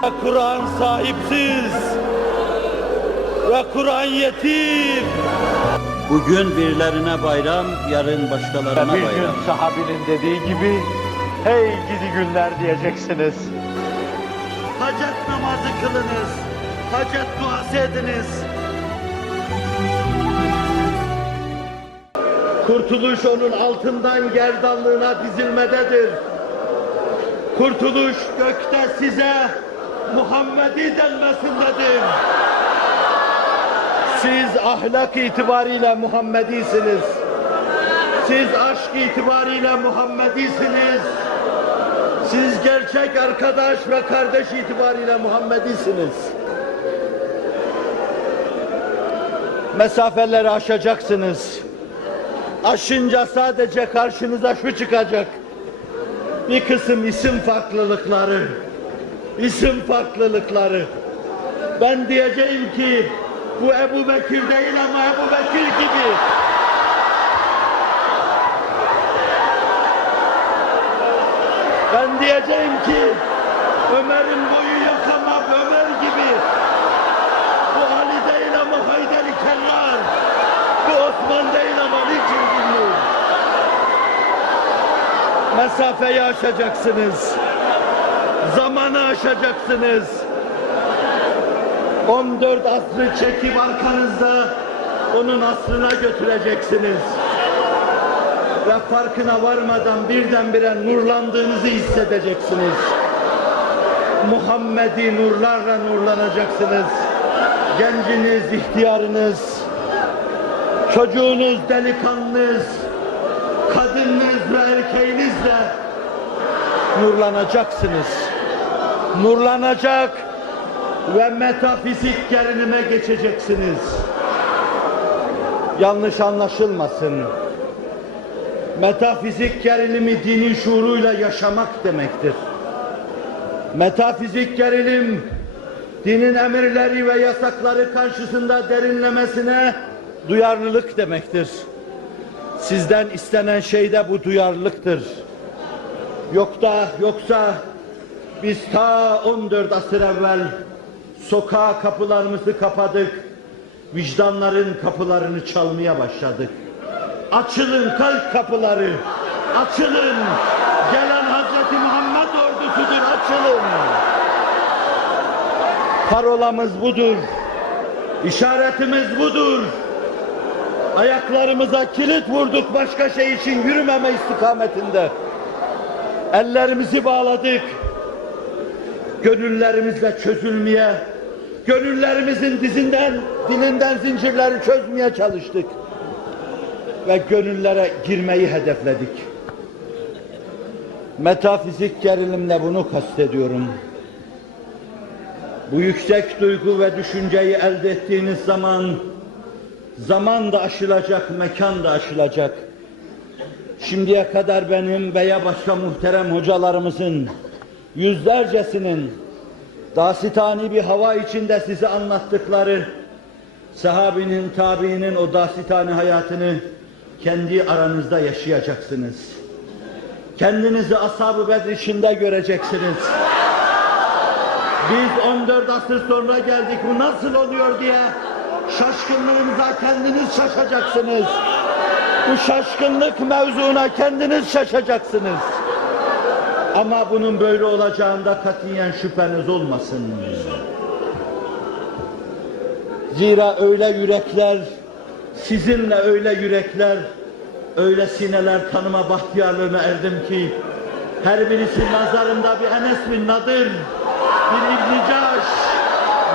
Kur'an sahipsiz ve Kur'an yetim. Bugün birilerine bayram, yarın başkalarına Bir gün bayram. sahabinin dediği gibi hey gidi günler diyeceksiniz. Hacet namazı kılınız, hacet duası ediniz. Kurtuluş onun altından gerdanlığına dizilmededir. Kurtuluş gökte size Muhammedi denmesindedir. Siz ahlak itibariyle Muhammedisiniz. Siz aşk itibariyle Muhammedisiniz. Siz gerçek arkadaş ve kardeş itibariyle Muhammedisiniz. Mesafeleri aşacaksınız. Aşınca sadece karşınıza şu çıkacak. Bir kısım isim farklılıkları. İsim farklılıkları. Ben diyeceğim ki bu Ebu Bekir değil ama Ebu Bekir gibi. Ben diyeceğim ki Ömer'in boyu yok ama Ömer gibi. Bu Ali değil ama Haydar-ı Kerrar. Bu Osman değil ama niçin bilmiyorum. Mesafeyi aşacaksınız. Zamanı aşacaksınız. 14 asrı çekip arkanızda onun asrına götüreceksiniz ve farkına varmadan birdenbire nurlandığınızı hissedeceksiniz. Muhammedi nurlarla nurlanacaksınız. Genciniz, ihtiyarınız, çocuğunuz, delikanlınız, kadınınız ve erkeğinizle nurlanacaksınız. Nurlanacak ve metafizik gerinime geçeceksiniz. Yanlış anlaşılmasın. Metafizik gerilimi dinin şuuruyla yaşamak demektir. Metafizik gerilim, dinin emirleri ve yasakları karşısında derinlemesine duyarlılık demektir. Sizden istenen şey de bu duyarlılıktır. Yok da yoksa biz ta 14 asır evvel sokağa kapılarımızı kapadık, vicdanların kapılarını çalmaya başladık. Açılın kalp kapıları. Açılın. Gelen Hazreti Muhammed ordusudur. Açılın. Parolamız budur. İşaretimiz budur. Ayaklarımıza kilit vurduk başka şey için yürümeme istikametinde. Ellerimizi bağladık. Gönüllerimizle çözülmeye, gönüllerimizin dizinden, dilinden zincirleri çözmeye çalıştık ve gönüllere girmeyi hedefledik. Metafizik gerilimle bunu kastediyorum. Bu yüksek duygu ve düşünceyi elde ettiğiniz zaman zaman da aşılacak, mekan da aşılacak. Şimdiye kadar benim veya başka muhterem hocalarımızın yüzlercesinin dasitani bir hava içinde size anlattıkları sahabinin, tabiinin o dasitani hayatını kendi aranızda yaşayacaksınız. Kendinizi ashab-ı bedr içinde göreceksiniz. Biz 14 asır sonra geldik bu nasıl oluyor diye şaşkınlığınıza kendiniz şaşacaksınız. Bu şaşkınlık mevzuna kendiniz şaşacaksınız. Ama bunun böyle olacağında katiyen şüpheniz olmasın. Zira öyle yürekler, sizinle öyle yürekler, öyle sineler tanıma bahtiyarlığına erdim ki, her birisi nazarımda bir Enes bin Nadir, bir İbn Caş,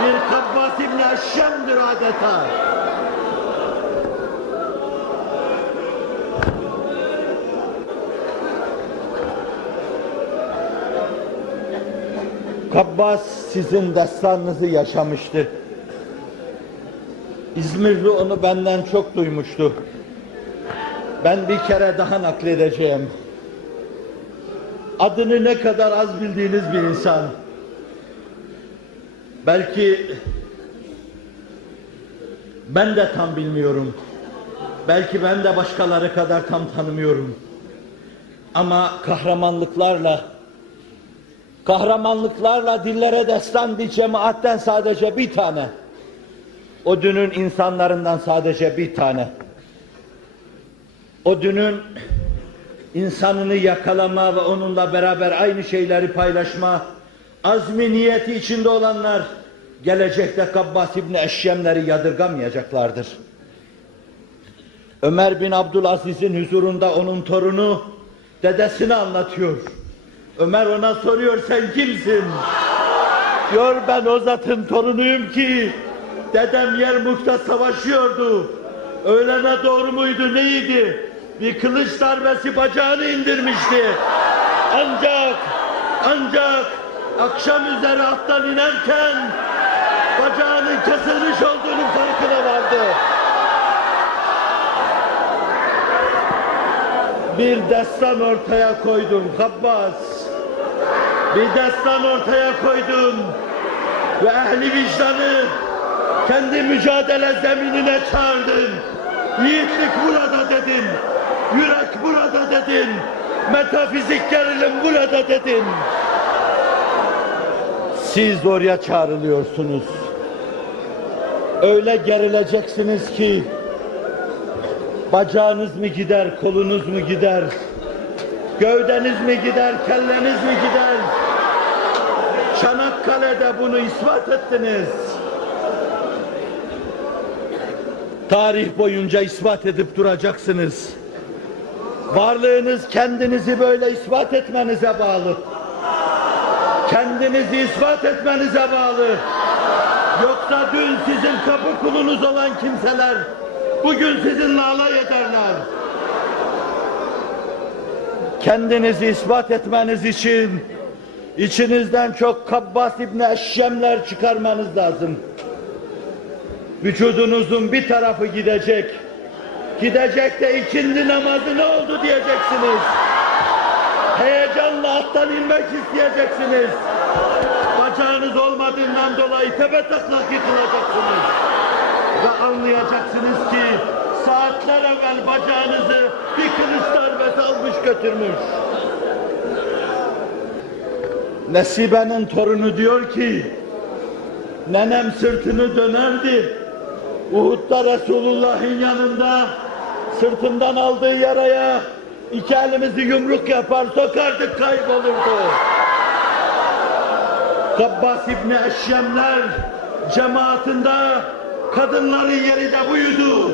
bir Kabbas İbn Eşşem'dir adeta. Kabbas sizin destanınızı yaşamıştı. İzmirli onu benden çok duymuştu. Ben bir kere daha nakledeceğim. Adını ne kadar az bildiğiniz bir insan. Belki ben de tam bilmiyorum. Belki ben de başkaları kadar tam tanımıyorum. Ama kahramanlıklarla kahramanlıklarla dillere destan bir cemaatten sadece bir tane. O dünün insanlarından sadece bir tane. O dünün insanını yakalama ve onunla beraber aynı şeyleri paylaşma, azmi niyeti içinde olanlar gelecekte Kabbas İbni Eşyemleri yadırgamayacaklardır. Ömer bin Abdülaziz'in huzurunda onun torunu dedesini anlatıyor. Ömer ona soruyor sen kimsin? Diyor ben o zatın torunuyum ki dedem Yermuk'ta savaşıyordu. Öğlene doğru muydu neydi? Bir kılıç darbesi bacağını indirmişti. Ancak ancak akşam üzeri attan inerken bacağının kesilmiş olduğunun farkına vardı. Bir destan ortaya koydum Habbas. Bir destan ortaya koydum. Ve ehli vicdanı kendi mücadele zeminine çağırdım. Yiğitlik burada dedim. Yürek burada dedim. Metafizik gerilim burada dedim. Siz oraya çağrılıyorsunuz. Öyle gerileceksiniz ki bacağınız mı gider, kolunuz mu gider? Gövdeniz mi gider, kelleniz mi gider? Çanakkale'de bunu ispat ettiniz. Tarih boyunca ispat edip duracaksınız. Varlığınız kendinizi böyle ispat etmenize bağlı. Kendinizi ispat etmenize bağlı. Yoksa dün sizin kapı kulunuz olan kimseler bugün sizinle alay ederler. Kendinizi ispat etmeniz için içinizden çok Kabbas İbni Eşşemler çıkarmanız lazım. Vücudunuzun bir tarafı gidecek. Gidecek de ikindi namazı ne oldu diyeceksiniz. Heyecanla attan inmek isteyeceksiniz. Bacağınız olmadığından dolayı tepe taklak yıkılacaksınız. Ve anlayacaksınız ki saatler evvel bacağınızı bir kılıç darbesi almış götürmüş. Nesibe'nin torunu diyor ki, nenem sırtını dönerdi. Uhud'da Resulullah'ın yanında sırtından aldığı yaraya iki elimizi yumruk yapar sokardık kaybolurdu. Kabbas İbni Eşyemler cemaatinde kadınların yeri de buydu.